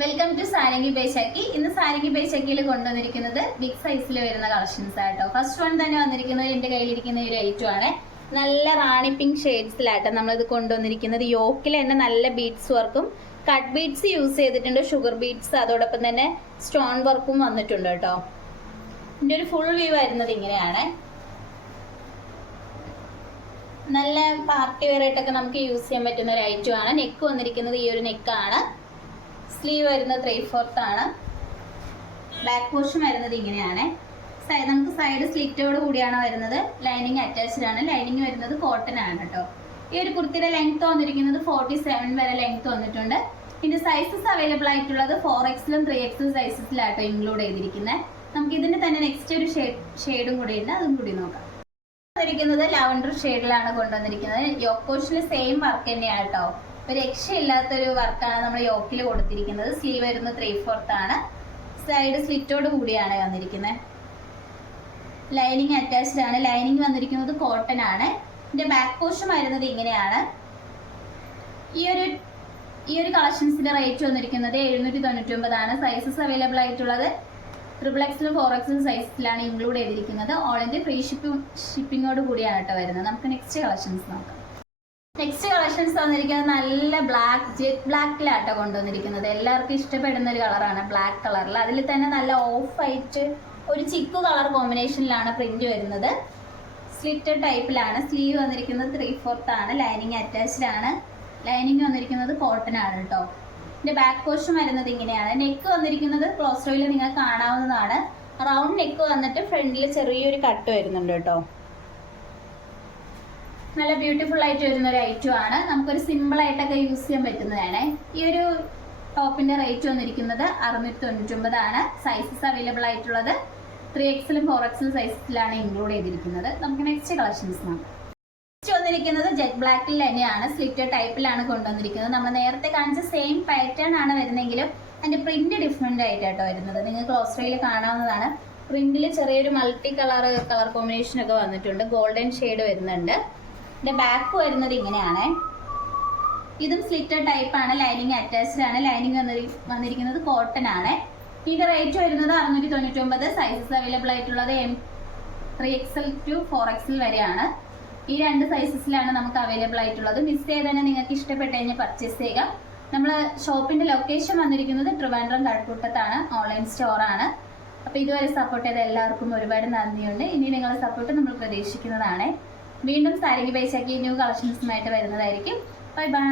Welcome to Sarangi ബൈശാക്കി. ഇന്ന് സാരംഗി ബൈശാക്കിയിൽ കൊണ്ടുവന്നിരിക്കുന്നത് big സൈസിൽ വരുന്ന കളക്ഷൻസ് ആട്ടോ. ഫസ്റ്റ് വൺ തന്നെ വന്നിരിക്കുന്നത് എന്റെ കയ്യിലിരിക്കുന്ന ഒരു ഐറ്റം ആണ്. നല്ല റാണി പിങ്ക് ഷെയ്ഡ്സിലാട്ടോ നമ്മളിത് കൊണ്ടുവന്നിരിക്കുന്നത്. യോക്കിൽ തന്നെ നല്ല ബീഡ്സ് വർക്കും കട്ട് ബീഡ്സ് യൂസ് ചെയ്തിട്ടുണ്ട്, ഷുഗർ ബീഡ്സ്, അതോടൊപ്പം തന്നെ സ്റ്റോൺ വർക്കും വന്നിട്ടുണ്ട് കേട്ടോ. ഇതിന്റെ ഒരു ഫുൾ വ്യൂ വരുന്നത് ഇങ്ങനെയാണ്. നല്ല പാർട്ടി വെയർ ആയിട്ടൊക്കെ നമുക്ക് യൂസ് ചെയ്യാൻ പറ്റുന്ന ഒരു ഐറ്റം ആണ്. നെക്ക് വന്നിരിക്കുന്നത് ഈ ഒരു നെക്കാണ്. സ്ലീവ് വരുന്നത് 3/4 ആണ്. ബാക്ക് പോർഷൻ വരുന്നത് ഇങ്ങനെയാണ്. നമുക്ക് സൈഡ് സ്ലിറ്റോട് കൂടിയാണ് വരുന്നത്. ലൈനിങ് അറ്റാച്ച്ഡ് ആണ്. ലൈനിങ് വരുന്നത് കോട്ടൺ ആണ് കേട്ടോ. ഈ ഒരു കുർത്തിയുടെ ലെങ്ത് വന്നിരിക്കുന്നത് 47 വരെ ലെങ്ത് വന്നിട്ടുണ്ട്. ഇതിന്റെ സൈസസ് അവൈലബിൾ ആയിട്ടുള്ളത് 4XL 3XL സൈസസിലാട്ടോ ഇൻക്ലൂഡ് ചെയ്തിരിക്കുന്നത്. നമുക്ക് ഇതിന്റെ തന്നെ നെക്സ്റ്റ് ഒരു ഷെയ്ഡും കൂടി ഉണ്ട്, അതും കൂടി നോക്കാം. വന്നിരിക്കുന്നത് ലാവൻഡർ ഷെയ്ഡിലാണ് കൊണ്ടുവന്നിരിക്കുന്നത്. യോക്ക് പോർഷനിൽ സെയിം വർക്ക് തന്നെയാണ് കേട്ടോ. ഒരു രക്ഷയില്ലാത്തൊരു വർക്കാണ് നമ്മൾ യോക്കിൽ കൊടുത്തിരിക്കുന്നത്. സ്ലീവ് വരുന്നത് 3/4 ആണ്. സൈഡ് സ്ലിറ്റോട് കൂടിയാണ് വന്നിരിക്കുന്നത്. ലൈനിങ് അറ്റാച്ച്ഡ് ആണ്. ലൈനിങ് വന്നിരിക്കുന്നത് കോട്ടൺ ആണ്. ഇതിന്റെ ബാക്ക് പോർഷൻ വരുന്നത് ഇങ്ങനെയാണ്. ഈ ഒരു കളക്ഷൻസിന്റെ റേറ്റ് വന്നിരിക്കുന്നത് 799 ആണ്. സൈസസ് അവൈലബിൾ ആയിട്ടുള്ളത് XXL 4XL സൈസിലാണ് ഇൻക്ലൂഡ് ചെയ്തിരിക്കുന്നത്. ഓൾ ഇന്ത്യ ഫ്രീ ഷിപ്പിങ്ങോട് കൂടിയാണ് കേട്ടോ വരുന്നത്. നമുക്ക് നെക്സ്റ്റ് കളക്ഷൻസ് നോക്കാം. നെക്സ്റ്റ് കളക്ഷൻസ് വന്നിരിക്കുന്നത് നല്ല ജെറ്റ് ബ്ലാക്കിലാട്ടോ കൊണ്ടുവന്നിരിക്കുന്നത്. എല്ലാവർക്കും ഇഷ്ടപ്പെടുന്ന ഒരു കളറാണ്, ബ്ലാക്ക് കളറിൽ. അതിൽ തന്നെ നല്ല ഓഫ് വൈറ്റ് ഒരു ചിക്കു കളർ കോമ്പിനേഷനിലാണ് പ്രിന്റ് വരുന്നത്. സ്ലിറ്റഡ് ടൈപ്പിലാണ്. സ്ലീവ് വന്നിരിക്കുന്നത് 3/4 ആണ്. ലൈനിങ് അറ്റാച്ച്ഡ് ആണ്. ലൈനിങ് വന്നിരിക്കുന്നത് കോട്ടൺ ആണ് കേട്ടോ. ഇതിന്റെ ബാക്ക് പോർഷൻ വരുന്നത് ഇങ്ങനെയാണ്. നെക്ക് വന്നിരിക്കുന്നത് ക്ലോസ് റോയിൽ നിങ്ങൾക്ക് കാണാവുന്നതാണ്. റൗണ്ട് നെക്ക് വന്നിട്ട് ഫ്രണ്ടിൽ ചെറിയൊരു കട്ട് വരുന്നുണ്ട് കേട്ടോ. നല്ല ബ്യൂട്ടിഫുൾ ആയിട്ട് വരുന്ന ഒരു ഐറ്റം ആണ്. നമുക്കൊരു സിമ്പിൾ ആയിട്ടൊക്കെ യൂസ് ചെയ്യാൻ പറ്റുന്നതാണ്. ഈ ഒരു ടോപ്പിന്റെ റേറ്റ് വന്നിരിക്കുന്നത് 699 ആണ്. സൈസസ് അവൈലബിൾ ആയിട്ടുള്ളത് 3XL 4XL സൈസിലാണ് ഇൻക്ലൂഡ് ചെയ്തിരിക്കുന്നത്. നമുക്ക് നെക്സ്റ്റ് കളക്ഷൻസ് നോക്കാം. നെക്സ്റ്റ് വന്നിരിക്കുന്നത് ജെറ്റ് ബ്ലാക്കിൽ തന്നെയാണ്. സ്ലിറ്റർ ടൈപ്പിലാണ് കൊണ്ടുവന്നിരിക്കുന്നത്. നമ്മൾ നേരത്തെ കാണിച്ച സെയിം പാറ്റേൺ ആണ് വരുന്നെങ്കിലും അതിന്റെ പ്രിന്റ് ഡിഫറെന്റ് ആയിട്ടാട്ടോ വരുന്നത്. നിങ്ങൾ ക്ലോസ് റോയിൽ കാണാവുന്നതാണ്. പ്രിന്റിൽ ചെറിയൊരു മൾട്ടി കളർ കോമ്പിനേഷൻ ഒക്കെ വന്നിട്ടുണ്ട്. ഗോൾഡൻ ഷെയ്ഡ് വരുന്നുണ്ട്. ഇതിന്റെ ബാക്ക് വരുന്നത് ഇങ്ങനെയാണ്. ഇതും സ്ലിറ്റർ ടൈപ്പ് ആണ്. ലൈനിങ് അറ്റാച്ച്ഡ് ആണ്. ലൈനിങ് വന്നിരിക്കുന്നത് കോട്ടൺ ആണ്. ഇതിന്റെ റേറ്റ് വരുന്നത് 699. സൈസസ് അവൈലബിൾ ആയിട്ടുള്ളത് 3XL to 4XL വരെയാണ്. ഈ രണ്ട് സൈസസിലാണ് നമുക്ക് അവൈലബിൾ ആയിട്ടുള്ളത്. മിസ് ചെയ്ത് തന്നെ നിങ്ങൾക്ക് ഇഷ്ടപ്പെട്ട് കഴിഞ്ഞാൽ പർച്ചേസ് ചെയ്യുക. നമ്മൾ ഷോപ്പിന്റെ ലൊക്കേഷൻ വന്നിരിക്കുന്നത് ട്രിവാൻഡ്രം കഴക്കൂട്ടത്താണ്. ഓൺലൈൻ സ്റ്റോറാണ്. അപ്പോൾ ഇതുവരെ സപ്പോർട്ട് ചെയ്ത എല്ലാവർക്കും ഒരുപാട് നന്ദിയുണ്ട്. ഇനി നിങ്ങളുടെ സപ്പോർട്ട് നമ്മൾ പ്രതീക്ഷിക്കുന്നതാണ്. വീണ്ടും സാരംഗി ബൈശാക്കി ന്യൂ കളക്ഷൻസുമായിട്ട് വരുന്നതായിരിക്കും. Bye bye.